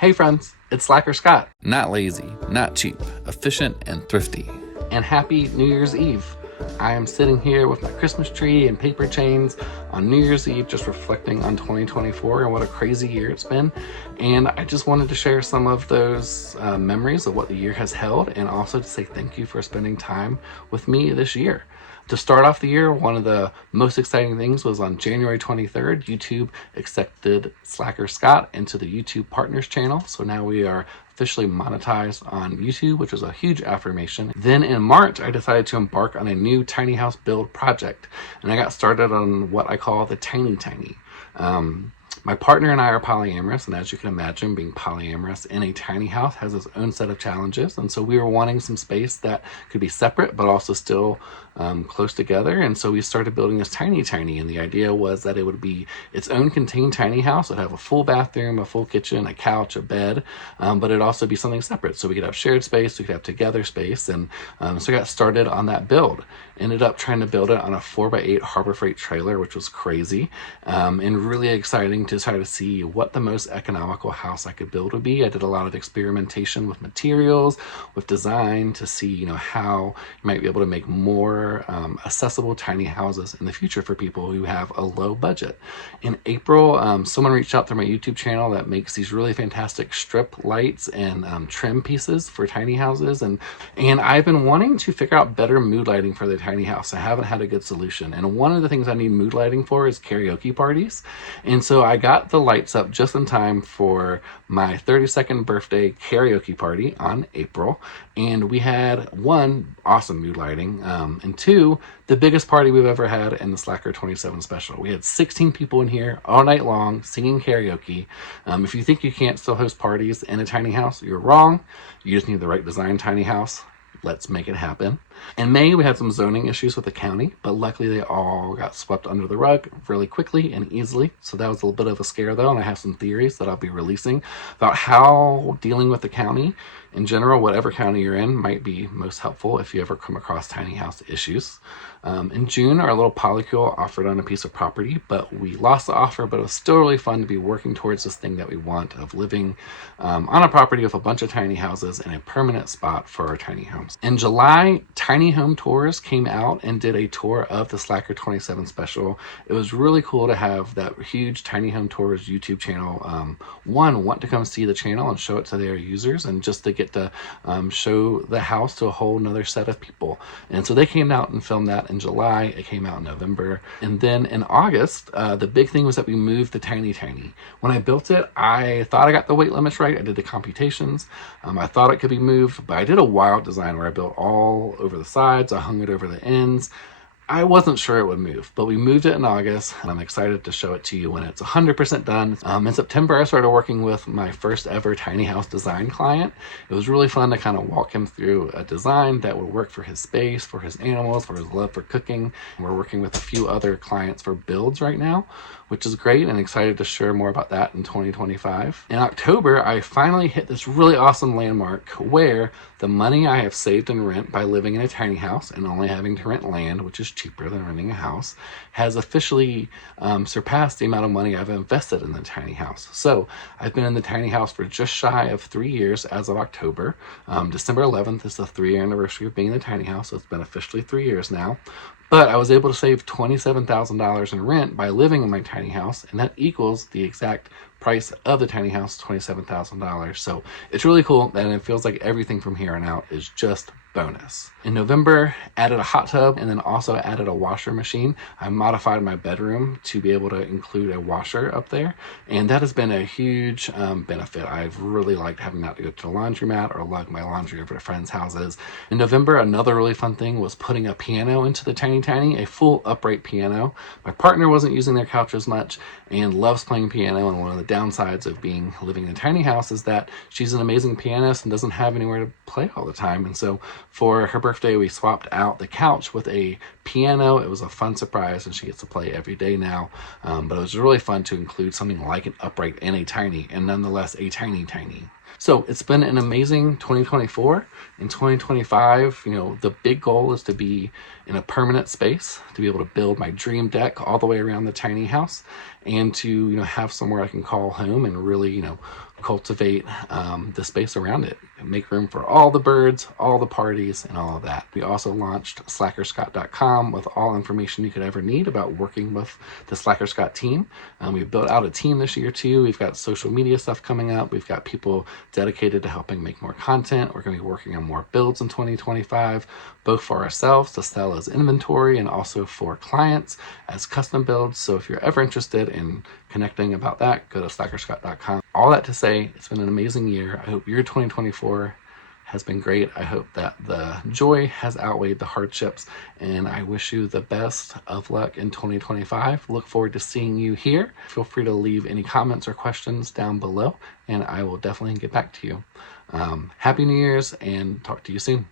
Hey friends, it's Slacker Scott. Not lazy, not cheap, efficient, and thrifty. And happy New Year's Eve. I am sitting here with my Christmas tree and paper chains on New Year's Eve, just reflecting on 2024 and what a crazy year it's been. And I just wanted to share some of those memories of what the year has held, and also to say thank you for spending time with me this year. To start off the year, one of the most exciting things was on January 23rd, YouTube accepted Slacker Scott into the YouTube Partners channel. So now we are officially monetized on YouTube, which was a huge affirmation. Then in March, I decided to embark on a new tiny house build project, and I got started on what I call the tiny. My partner and I are polyamorous, and as you can imagine, being polyamorous in a tiny house has its own set of challenges. And so we were wanting some space that could be separate, but also still close together. And so we started building this tiny. And the idea was that it would be its own contained tiny house. It would have a full bathroom, a full kitchen, a couch, a bed, but it'd also be something separate. So we could have shared space, we could have together space. And so I got started on that build. Ended up trying to build it on a 4x8 Harbor Freight trailer, which was crazy and really exciting to try to see what the most economical house I could build would be. I did a lot of experimentation with materials, with design, to see how you might be able to make more accessible tiny houses in the future for people who have a low budget. In April, someone reached out through my YouTube channel that makes these really fantastic strip lights and trim pieces for tiny houses, and I've been wanting to figure out better mood lighting for the tiny house. I haven't had a good solution, and one of the things I need mood lighting for is karaoke parties. And so I got the lights up just in time for my 32nd birthday karaoke party on April, and we had one, awesome mood lighting, and two, the biggest party we've ever had in the Slacker 27 special. We had 16 people in here all night long singing karaoke. If you think you can't still host parties in a tiny house, you're wrong. You just need the right design tiny house. Let's make it happen. In May, we had some zoning issues with the county, but luckily they all got swept under the rug really quickly and easily. So that was a little bit of a scare though, and I have some theories that I'll be releasing about how dealing with the county in general, whatever county you're in, might be most helpful if you ever come across tiny house issues. In June, our little polycule offered on a piece of property, but we lost the offer, but it was still really fun to be working towards this thing that we want of living on a property with a bunch of tiny houses and a permanent spot for our tiny homes. In July, Tiny Home Tours came out and did a tour of the Slacker 27 special. It was really cool to have that huge Tiny Home Tours YouTube channel, want to come see the channel and show it to their users, and just to get to show the house to a whole nother set of people. And so they came out and filmed that in July. It came out in November. And then in August, the big thing was that we moved the tiny. When I built it, I thought I got the weight limits right. I did the computations. I thought it could be moved, but I did a wild design where I built all over the sides. I hung it over the ends. I wasn't sure it would move, but we moved it in August, and I'm excited to show it to you when it's 100% done. In September, I started working with my first ever tiny house design client. It was really fun to kind of walk him through a design that would work for his space, for his animals, for his love for cooking. We're working with a few other clients for builds right now, which is great, and excited to share more about that in 2025. In October, I finally hit this really awesome landmark where the money I have saved in rent by living in a tiny house and only having to rent land, which is cheaper than renting a house, has officially surpassed the amount of money I've invested in the tiny house. So I've been in the tiny house for just shy of 3 years as of October. December 11th is the 3-year anniversary of being in the tiny house, so it's been officially 3 years now. But I was able to save $27,000 in rent by living in my tiny house, and that equals the exact price of the tiny house, $27,000. So it's really cool, and it feels like everything from here on out is just bonus. In November, added a hot tub and then also added a washer machine. I modified my bedroom to be able to include a washer up there, and that has been a huge benefit. I've really liked having not to go to the laundromat or lug my laundry over to friends' houses. In November, another really fun thing was putting a piano into the tiny, a full upright piano. My partner wasn't using their couch as much and loves playing piano, and one of the downsides of living in a tiny house is that she's an amazing pianist and doesn't have anywhere to play all the time. And so for her birthday, we swapped out the couch with a piano. It was a fun surprise, and she gets to play every day now. But it was really fun to include something like an upright and a tiny, and nonetheless a tiny. So it's been an amazing 2024. In 2025, the big goal is to be in a permanent space, to be able to build my dream deck all the way around the tiny house, and to have somewhere I can call home and really cultivate the space around it and make room for all the birds, all the parties, and all of that. We also launched slackerscott.com with all information you could ever need about working with the Slacker Scott team. We've built out a team this year too. We've got social media stuff coming up. We've got people dedicated to helping make more content. We're going to be working on more builds in 2025, both for ourselves to sell as inventory and also for clients as custom builds. So if you're ever interested in connecting about that, go to slackerscott.com. All that to say, it's been an amazing year. I hope your 2024 has been great. I hope that the joy has outweighed the hardships, and I wish you the best of luck in 2025. Look forward to seeing you here. Feel free to leave any comments or questions down below, and I will definitely get back to you. Happy New Year's, and talk to you soon.